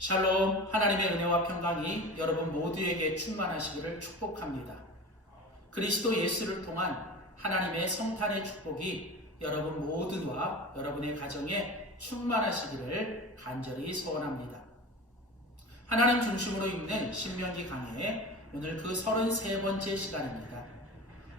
샬롬, 하나님의 은혜와 평강이 여러분 모두에게 충만하시기를 축복합니다. 그리스도 예수를 통한 하나님의 성탄의 축복이 여러분 모두와 여러분의 가정에 충만하시기를 간절히 소원합니다. 하나님 중심으로 읽는 신명기 강해 오늘 그 33번째 시간입니다.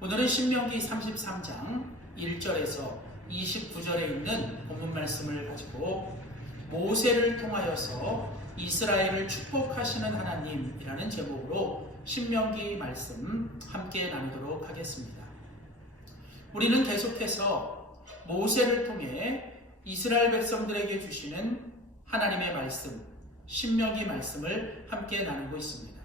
오늘은 신명기 33장 1절에서 29절에 있는 본문 말씀을 가지고 모세를 통하여서 이스라엘을 축복하시는 하나님이라는 제목으로 신명기 말씀 함께 나누도록 하겠습니다. 우리는 계속해서 모세를 통해 이스라엘 백성들에게 주시는 하나님의 말씀, 신명기 말씀을 함께 나누고 있습니다.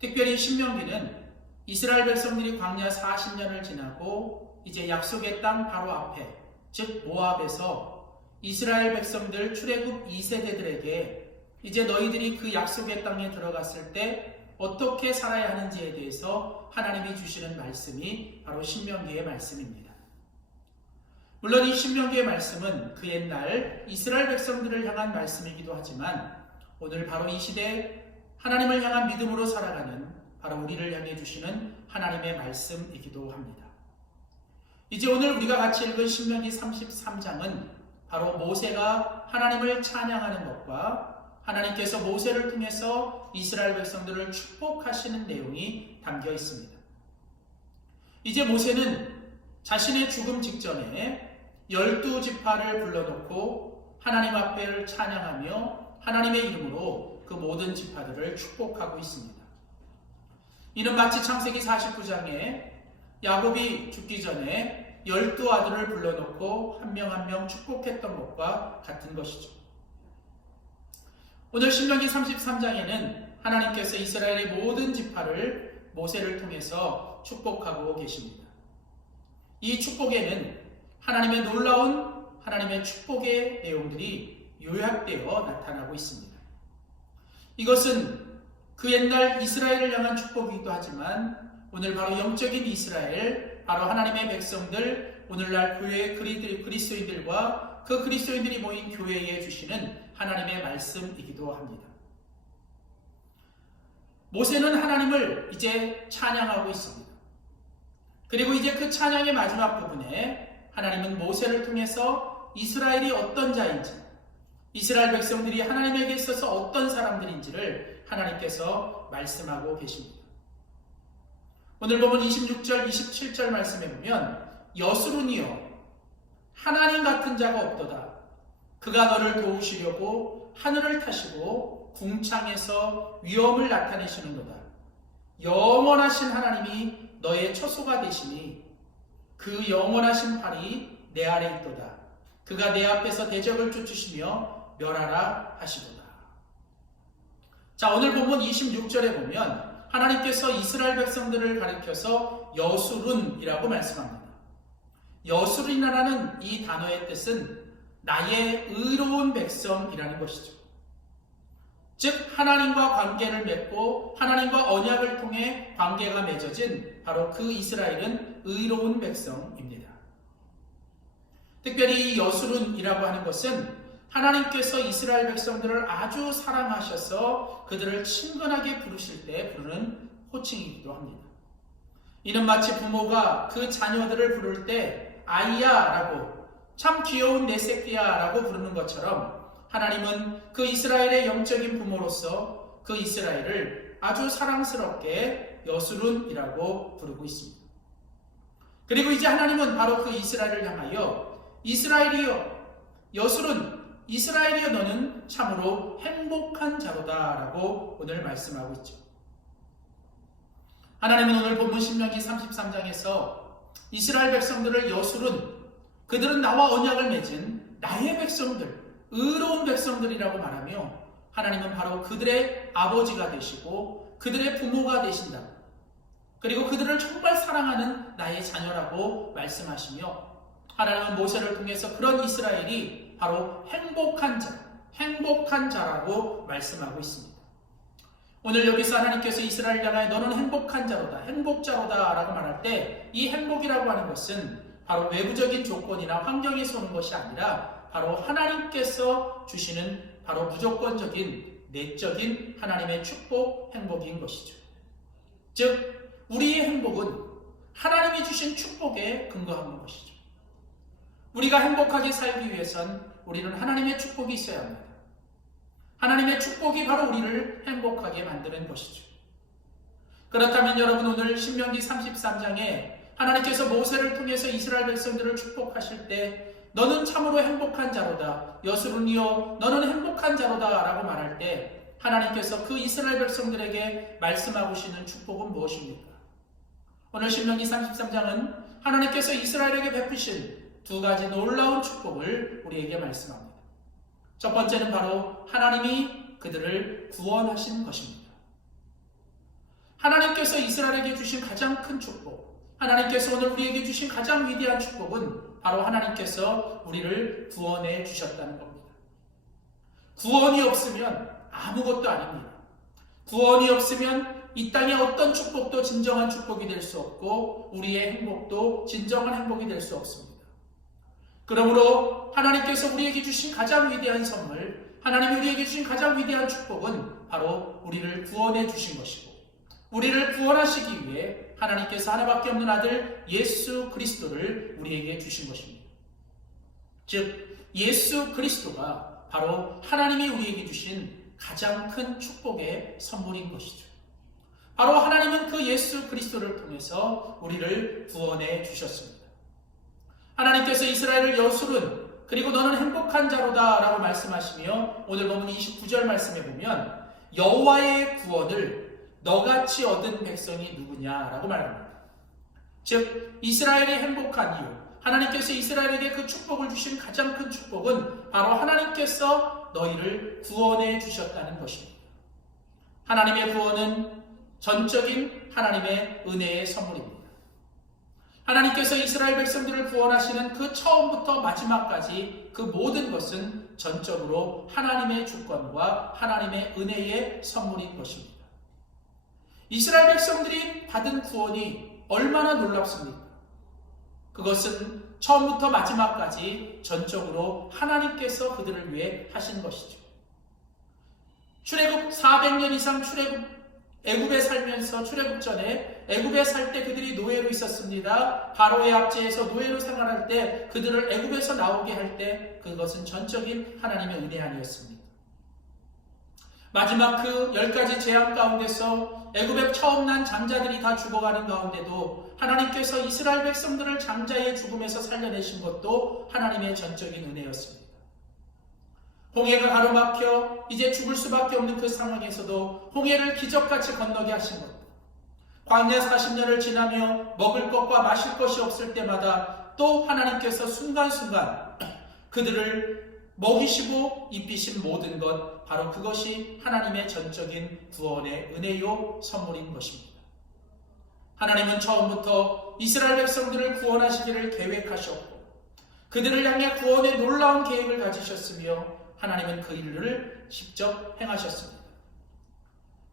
특별히 신명기는 이스라엘 백성들이 광야 40년을 지나고 이제 약속의 땅 바로 앞에, 즉 모압에서 이스라엘 백성들 출애굽 2세대들에게 이제 너희들이 그 약속의 땅에 들어갔을 때 어떻게 살아야 하는지에 대해서 하나님이 주시는 말씀이 바로 신명기의 말씀입니다. 물론 이 신명기의 말씀은 그 옛날 이스라엘 백성들을 향한 말씀이기도 하지만 오늘 바로 이 시대 하나님을 향한 믿음으로 살아가는 바로 우리를 향해 주시는 하나님의 말씀이기도 합니다. 이제 오늘 우리가 같이 읽은 신명기 33장은 바로 모세가 하나님을 찬양하는 것과 하나님께서 모세를 통해서 이스라엘 백성들을 축복하시는 내용이 담겨 있습니다. 이제 모세는 자신의 죽음 직전에 12지파를 불러놓고 하나님 앞에 찬양하며 하나님의 이름으로 그 모든 지파들을 축복하고 있습니다. 이는 마치 창세기 49장에 야곱이 죽기 전에 12아들을 불러놓고 한 명 한 명 축복했던 것과 같은 것이죠. 오늘 신명기 33장에는 하나님께서 이스라엘의 모든 지파를 모세를 통해서 축복하고 계십니다. 이 축복에는 하나님의 놀라운 하나님의 축복의 내용들이 요약되어 나타나고 있습니다. 이것은 그 옛날 이스라엘을 향한 축복이기도 하지만 오늘 바로 영적인 이스라엘, 바로 하나님의 백성들, 오늘날 교회 그리스도인들과 그 그리스도인들이 모인 교회에 주시는 하나님의 말씀이기도 합니다. 모세는 하나님을 이제 찬양하고 있습니다. 그리고 이제 그 찬양의 마지막 부분에 하나님은 모세를 통해서 이스라엘이 어떤 자인지, 이스라엘 백성들이 하나님에게 있어서 어떤 사람들인지를 하나님께서 말씀하고 계십니다. 오늘 보면 26절, 27절 말씀에 보면 여수론이여 하나님 같은 자가 없도다. 그가 너를 도우시려고 하늘을 타시고 궁창에서 위엄을 나타내시는도다. 영원하신 하나님이 너의 처소가 되시니 그 영원하신 팔이 내 아래 있도다. 그가 내 앞에서 대적을 쫓으시며 멸하라 하시도다. 자, 오늘 본문 26절에 보면 하나님께서 이스라엘 백성들을 가리켜서 여수룬이라고 말씀합니다. 여수룬이라는 이 단어의 뜻은 나의 의로운 백성이라는 것이죠. 즉 하나님과 관계를 맺고 하나님과 언약을 통해 관계가 맺어진 바로 그 이스라엘은 의로운 백성입니다. 특별히 이 여수룬이라고 하는 것은 하나님께서 이스라엘 백성들을 아주 사랑하셔서 그들을 친근하게 부르실 때 부르는 호칭이기도 합니다. 이는 마치 부모가 그 자녀들을 부를 때 아이야라고, 참 귀여운 내 새끼야라고 부르는 것처럼 하나님은 그 이스라엘의 영적인 부모로서 그 이스라엘을 아주 사랑스럽게 여수룬이라고 부르고 있습니다. 그리고 이제 하나님은 바로 그 이스라엘을 향하여 이스라엘이여, 여수룬, 이스라엘이여 너는 참으로 행복한 자로다 라고 오늘 말씀하고 있죠. 하나님은 오늘 본문 신명기 33장에서 이스라엘 백성들을 여수룬, 그들은 나와 언약을 맺은 나의 백성들, 의로운 백성들이라고 말하며 하나님은 바로 그들의 아버지가 되시고 그들의 부모가 되신다. 그리고 그들을 정말 사랑하는 나의 자녀라고 말씀하시며 하나님은 모세를 통해서 그런 이스라엘이 바로 행복한 자라고 말씀하고 있습니다. 오늘 여기서 하나님께서 이스라엘 향하여 너는 행복한 자로다, 행복자로다 라고 말할 때 이 행복이라고 하는 것은 바로 외부적인 조건이나 환경에서 오는 것이 아니라 바로 하나님께서 주시는 바로 무조건적인 내적인 하나님의 축복, 행복인 것이죠. 즉 우리의 행복은 하나님이 주신 축복에 근거한 것이죠. 우리가 행복하게 살기 위해선 우리는 하나님의 축복이 있어야 합니다. 하나님의 축복이 바로 우리를 행복하게 만드는 것이죠. 그렇다면 여러분, 오늘 신명기 33장에 하나님께서 모세를 통해서 이스라엘 백성들을 축복하실 때 너는 참으로 행복한 자로다, 여수론이여 너는 행복한 자로다 라고 말할 때 하나님께서 그 이스라엘 백성들에게 말씀하시는 축복은 무엇입니까? 오늘 신명기 33장은 하나님께서 이스라엘에게 베푸신 두 가지 놀라운 축복을 우리에게 말씀합니다. 첫 번째는 바로 하나님이 그들을 구원하신 것입니다. 하나님께서 이스라엘에게 주신 가장 큰 축복, 하나님께서 오늘 우리에게 주신 가장 위대한 축복은 바로 하나님께서 우리를 구원해 주셨다는 겁니다. 구원이 없으면 아무것도 아닙니다. 구원이 없으면 이 땅의 어떤 축복도 진정한 축복이 될 수 없고 우리의 행복도 진정한 행복이 될 수 없습니다. 그러므로 하나님께서 우리에게 주신 가장 위대한 선물, 하나님이 우리에게 주신 가장 위대한 축복은 바로 우리를 구원해 주신 것이고, 우리를 구원하시기 위해 하나님께서 하나밖에 없는 아들 예수 그리스도를 우리에게 주신 것입니다. 즉 예수 그리스도가 바로 하나님이 우리에게 주신 가장 큰 축복의 선물인 것이죠. 바로 하나님은 그 예수 그리스도를 통해서 우리를 구원해 주셨습니다. 하나님께서 이스라엘을 여수른 그리고 너는 행복한 자로다 라고 말씀하시며 오늘 본문 29절 말씀에 보면 여호와의 구원을 너같이 얻은 백성이 누구냐라고 말합니다. 즉 이스라엘이 행복한 이유, 하나님께서 이스라엘에게 그 축복을 주신 가장 큰 축복은 바로 하나님께서 너희를 구원해 주셨다는 것입니다. 하나님의 구원은 전적인 하나님의 은혜의 선물입니다. 하나님께서 이스라엘 백성들을 구원하시는 그 처음부터 마지막까지 그 모든 것은 전적으로 하나님의 주권과 하나님의 은혜의 선물인 것입니다. 이스라엘 백성들이 받은 구원이 얼마나 놀랍습니까? 그것은 처음부터 마지막까지 전적으로 하나님께서 그들을 위해 하신 것이죠. 출애굽 400년 이상 애굽에 살면서 출애굽 전에 애굽에 살 때 그들이 노예로 있었습니다. 바로의 압제에서 노예로 생활할 때 그들을 애굽에서 나오게 할 때 그것은 전적인 하나님의 은혜 아니었습니다. 마지막 그 10가지 재앙 가운데서 애굽에 처음 난 장자들이 다 죽어가는 가운데도 하나님께서 이스라엘 백성들을 장자의 죽음에서 살려내신 것도 하나님의 전적인 은혜였습니다. 홍해가 가로막혀 이제 죽을 수밖에 없는 그 상황에서도 홍해를 기적같이 건너게 하신 것, 광야 40년을 지나며 먹을 것과 마실 것이 없을 때마다 또 하나님께서 순간순간 그들을 먹이시고 입히신 모든 것, 바로 그것이 하나님의 전적인 구원의 은혜요 선물인 것입니다. 하나님은 처음부터 이스라엘 백성들을 구원하시기를 계획하셨고 그들을 향해 구원의 놀라운 계획을 가지셨으며 하나님은 그 일을 직접 행하셨습니다.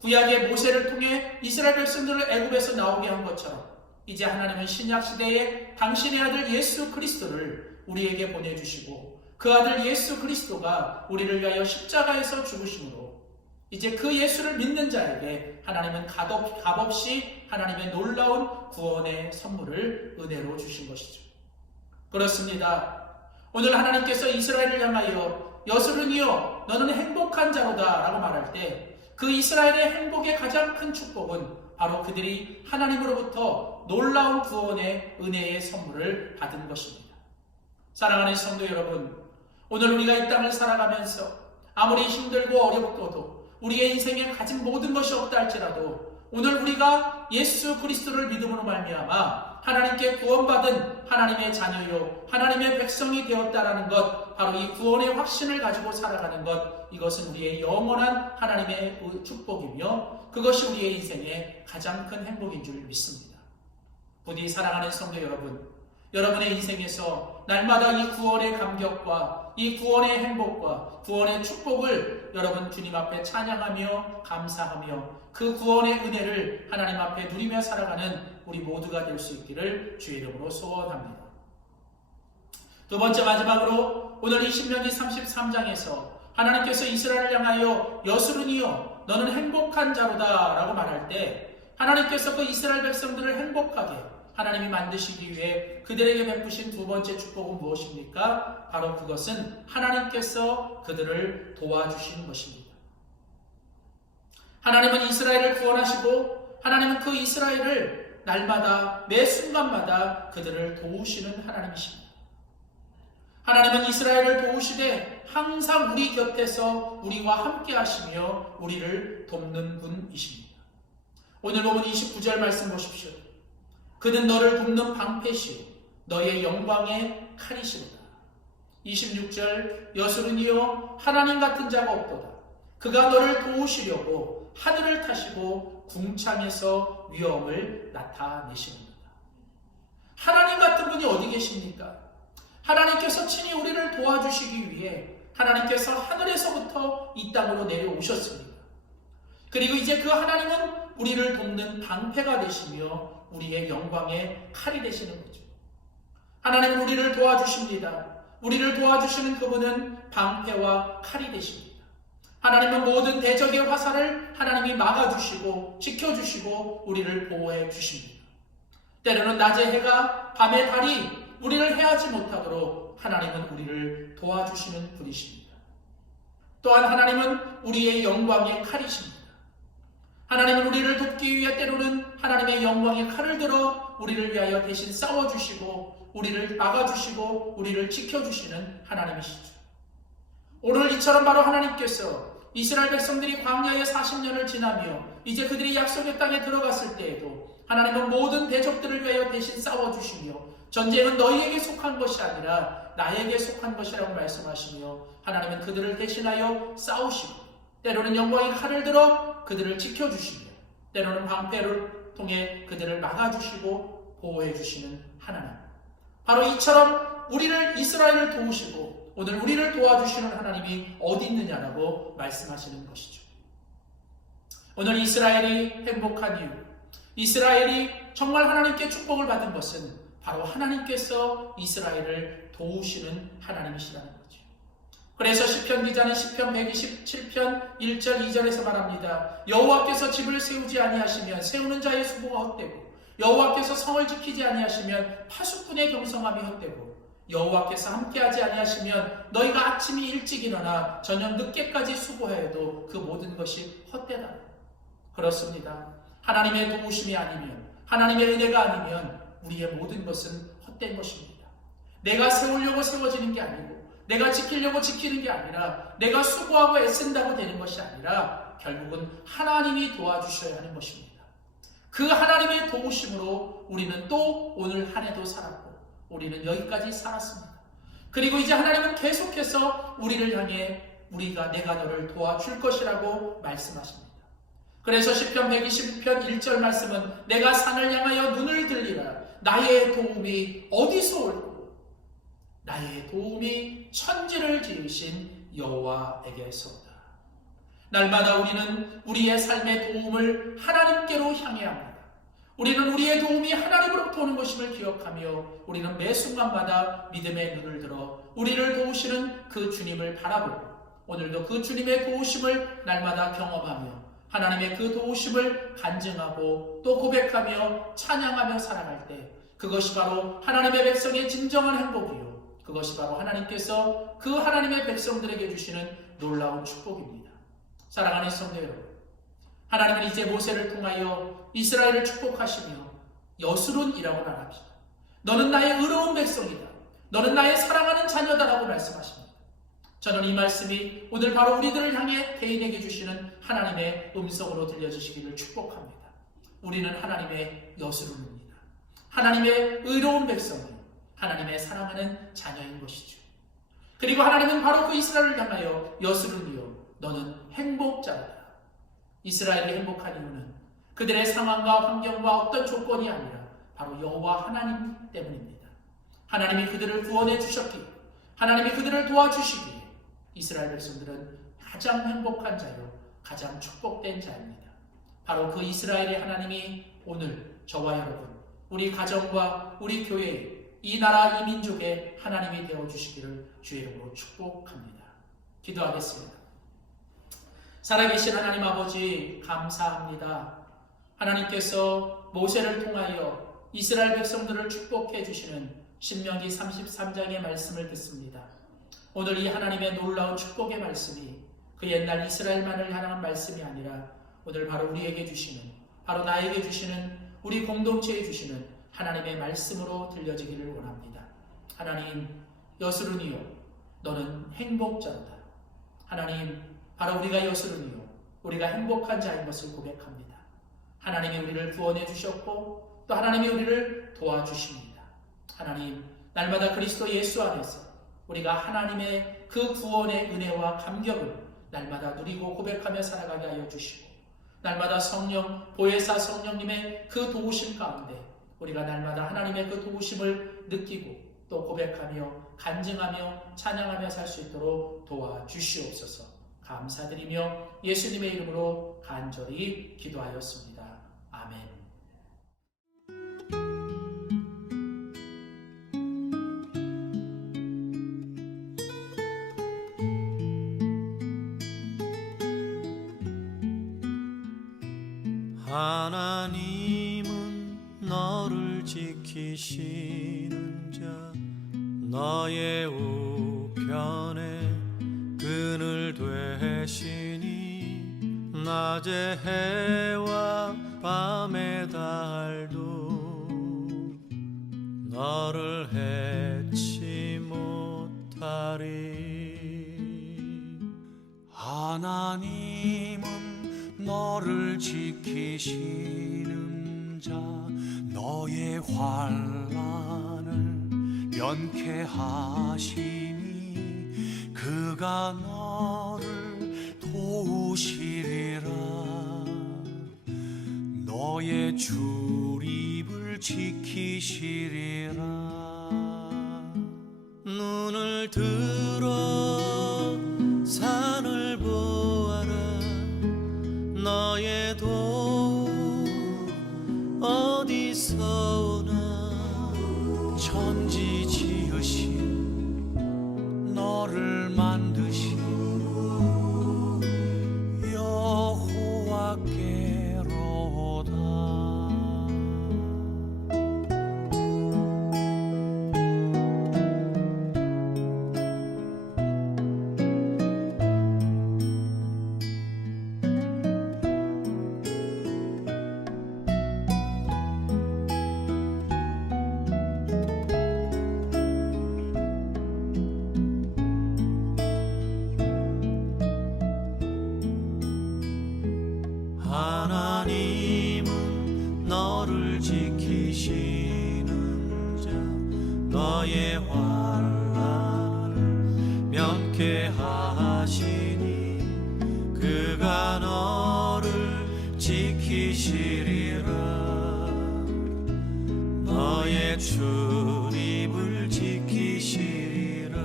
구약의 모세를 통해 이스라엘 백성들을 애굽에서 나오게 한 것처럼 이제 하나님은 신약 시대에 당신의 아들 예수 그리스도를 우리에게 보내주시고 그 아들 예수 그리스도가 우리를 위하여 십자가에서 죽으심으로 이제 그 예수를 믿는 자에게 하나님은 값없이 하나님의 놀라운 구원의 선물을 은혜로 주신 것이죠. 그렇습니다. 오늘 하나님께서 이스라엘을 향하여 여수론이여 너는 행복한 자로다 라고 말할 때 그 이스라엘의 행복의 가장 큰 축복은 바로 그들이 하나님으로부터 놀라운 구원의 은혜의 선물을 받은 것입니다. 사랑하는 성도 여러분, 오늘 우리가 이 땅을 살아가면서 아무리 힘들고 어렵고도 우리의 인생에 가진 모든 것이 없다 할지라도 오늘 우리가 예수 그리스도를 믿음으로 말미암아 하나님께 구원받은 하나님의 자녀요 하나님의 백성이 되었다라는 것, 바로 이 구원의 확신을 가지고 살아가는 것, 이것은 우리의 영원한 하나님의 축복이며 그것이 우리의 인생의 가장 큰 행복인 줄 믿습니다. 부디 사랑하는 성도 여러분, 여러분의 인생에서 날마다 이 구원의 감격과 이 구원의 행복과 구원의 축복을 여러분 주님 앞에 찬양하며 감사하며 그 구원의 은혜를 하나님 앞에 누리며 살아가는 우리 모두가 될 수 있기를 주의 이름으로 소원합니다. 두 번째 마지막으로 오늘 20년기 33장에서 하나님께서 이스라엘을 향하여 여수르니여 너는 행복한 자로다 라고 말할 때 하나님께서 그 이스라엘 백성들을 행복하게 하나님이 만드시기 위해 그들에게 베푸신 두 번째 축복은 무엇입니까? 바로 그것은 하나님께서 그들을 도와주신 것입니다. 하나님은 이스라엘을 구원하시고 하나님은 그 이스라엘을 날마다 매 순간마다 그들을 도우시는 하나님이십니다. 하나님은 이스라엘을 도우시되 항상 우리 곁에서 우리와 함께 하시며 우리를 돕는 분이십니다. 오늘 보면 29절 말씀 보십시오. 그는 너를 돕는 방패시오 너의 영광의 칼이시로다. 26절 여수르니여 하나님 같은 자가 없도다. 그가 너를 도우시려고 하늘을 타시고 궁창에서 위엄을 나타내시는도다. 하나님 같은 분이 어디 계십니까? 하나님께서 친히 우리를 도와주시기 위해 하나님께서 하늘에서부터 이 땅으로 내려오셨습니다. 그리고 이제 그 하나님은 우리를 돕는 방패가 되시며 우리의 영광의 칼이 되시는 거죠. 하나님은 우리를 도와주십니다. 우리를 도와주시는 그분은 방패와 칼이 되십니다. 하나님은 모든 대적의 화살을 하나님이 막아주시고 지켜주시고 우리를 보호해 주십니다. 때로는 낮의 해가 밤의 달이 우리를 해하지 못하도록 하나님은 우리를 도와주시는 분이십니다. 또한 하나님은 우리의 영광의 칼이십니다. 하나님은 우리를 돕기 위해 때로는 하나님의 영광의 칼을 들어 우리를 위하여 대신 싸워주시고 우리를 막아주시고 우리를 지켜주시는 하나님이시죠. 오늘 이처럼 바로 하나님께서 이스라엘 백성들이 광야의 40년을 지나며 이제 그들이 약속의 땅에 들어갔을 때에도 하나님은 모든 대적들을 위하여 대신 싸워주시며 전쟁은 너희에게 속한 것이 아니라 나에게 속한 것이라고 말씀하시며 하나님은 그들을 대신하여 싸우시고 때로는 영광의 칼을 들어 그들을 지켜주시며 때로는 방패를 통해 그들을 막아주시고 보호해주시는 하나님. 바로 이처럼 우리를 이스라엘을 도우시고 오늘 우리를 도와주시는 하나님이 어디 있느냐라고 말씀하시는 것이죠. 오늘 이스라엘이 행복한 이유, 이스라엘이 정말 하나님께 축복을 받은 것은 바로 하나님께서 이스라엘을 도우시는 하나님이시라는 거죠. 그래서 시편 기자는 시편 127편 1절 2절에서 말합니다. 여호와께서 집을 세우지 아니하시면 세우는 자의 수고가 헛되고 여호와께서 성을 지키지 아니하시면 파수꾼의 경성함이 헛되고 여호와께서 함께하지 아니하시면 너희가 아침이 일찍 일어나 저녁 늦게까지 수고하여도 그 모든 것이 헛되다. 그렇습니다. 하나님의 도우심이 아니면 하나님의 은혜가 아니면 우리의 모든 것은 헛된 것입니다. 내가 세우려고 세워지는 게 아니고 내가 지키려고 지키는 게 아니라 내가 수고하고 애쓴다고 되는 것이 아니라 결국은 하나님이 도와주셔야 하는 것입니다. 그 하나님의 도우심으로 우리는 또 오늘 한 해도 살았고 우리는 여기까지 살았습니다. 그리고 이제 하나님은 계속해서 우리를 향해 내가 너를 도와줄 것이라고 말씀하십니다. 그래서 시편 120편 1절 말씀은 내가 산을 향하여 눈을 들리라 나의 도움이 어디서 올고 나의 도움이 천지를 지으신 여호와에게서다. 날마다 우리는 우리의 삶의 도움을 하나님께로 향해야 합니다. 우리는 우리의 도움이 하나님으로부터 오는 것임을 기억하며 우리는 매 순간마다 믿음의 눈을 들어 우리를 도우시는 그 주님을 바라보고 오늘도 그 주님의 도우심을 날마다 경험하며 하나님의 그 도우심을 간증하고 또 고백하며 찬양하며 살아갈 때 그것이 바로 하나님의 백성의 진정한 행복이요 그것이 바로 하나님께서 그 하나님의 백성들에게 주시는 놀라운 축복입니다. 사랑하는 성도 여러분, 하나님은 이제 모세를 통하여 이스라엘을 축복하시며 여수론이라고 말합니다. 너는 나의 의로운 백성이다. 너는 나의 사랑하는 자녀다라고 말씀하십니다. 저는 이 말씀이 오늘 바로 우리들을 향해 개인에게 주시는 하나님의 음성으로 들려주시기를 축복합니다. 우리는 하나님의 여수론입니다. 하나님의 의로운 백성이 하나님의 사랑하는 자녀인 것이죠. 그리고 하나님은 바로 그 이스라엘을 향하여 여수론이여 너는 행복자다. 이스라엘이 행복한 이유는 그들의 상황과 환경과 어떤 조건이 아니라 바로 여호와 하나님 때문입니다. 하나님이 그들을 구원해 주셨기에 하나님이 그들을 도와주시기에 이스라엘 백성들은 가장 행복한 자요 가장 축복된 자입니다. 바로 그 이스라엘의 하나님이 오늘 저와 여러분 우리 가정과 우리 교회에 이 나라 이 민족의 하나님이 되어주시기를 주의 이름으로 축복합니다. 기도하겠습니다. 살아계신 하나님 아버지 감사합니다. 하나님께서 모세를 통하여 이스라엘 백성들을 축복해 주시는 신명기 33장의 말씀을 듣습니다. 오늘 이 하나님의 놀라운 축복의 말씀이 그 옛날 이스라엘만을 향한 말씀이 아니라 오늘 바로 우리에게 주시는, 바로 나에게 주시는, 우리 공동체에 주시는 하나님의 말씀으로 들려지기를 원합니다. 하나님, 여스룬이요 너는 행복자로다. 하나님, 바로 우리가 여스룬이요 우리가 행복한 자인 것을 고백합니다. 하나님이 우리를 구원해 주셨고 또 하나님이 우리를 도와주십니다. 하나님, 날마다 그리스도 예수 안에서 우리가 하나님의 그 구원의 은혜와 감격을 날마다 누리고 고백하며 살아가게 하여 주시고, 날마다 성령, 보혜사 성령님의 그 도우심 가운데 우리가 날마다 하나님의 그 도우심을 느끼고 또 고백하며 간증하며 찬양하며 살 수 있도록 도와주시옵소서. 감사드리며 예수님의 이름으로 간절히 기도하였습니다. 아멘. 하나님은 너를 지키시는 자, 너의 우편에 그늘 되시니 낮의 해와 밤의 달도 너를 해치 못하리. 하나님은 너를 지키시는 자, 너의 환난을 면케하시니 그가 너를 도우시리라. 너의 출입을 지키시리라. 눈을 들어 산을 보아라. 너의 도움 어디서 오나. 천지 지으신 너를 만드신 여호와께로다. 하나님은 너를 지키시는 자, 너의 환난을 면케하시니 그가 너를 지키시리라. 너의 출입을 지키시리라.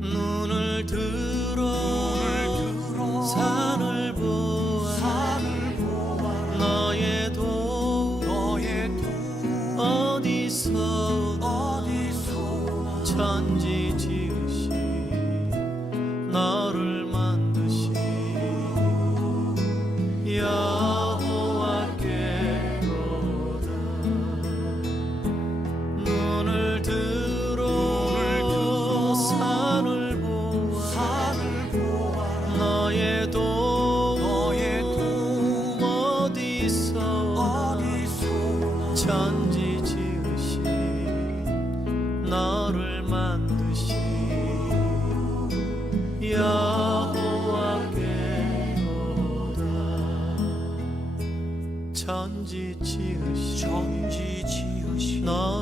눈을 들어 산을 보아라. 너의 도움 어디서 오나. 천지 지으신 너를 만드신 여호와께로다. 눈을 들어 산을 보아라. 너의 도움 어디서 오나. 천지 지으신 너를 만드신 여호와께로다. 천지 지으신 너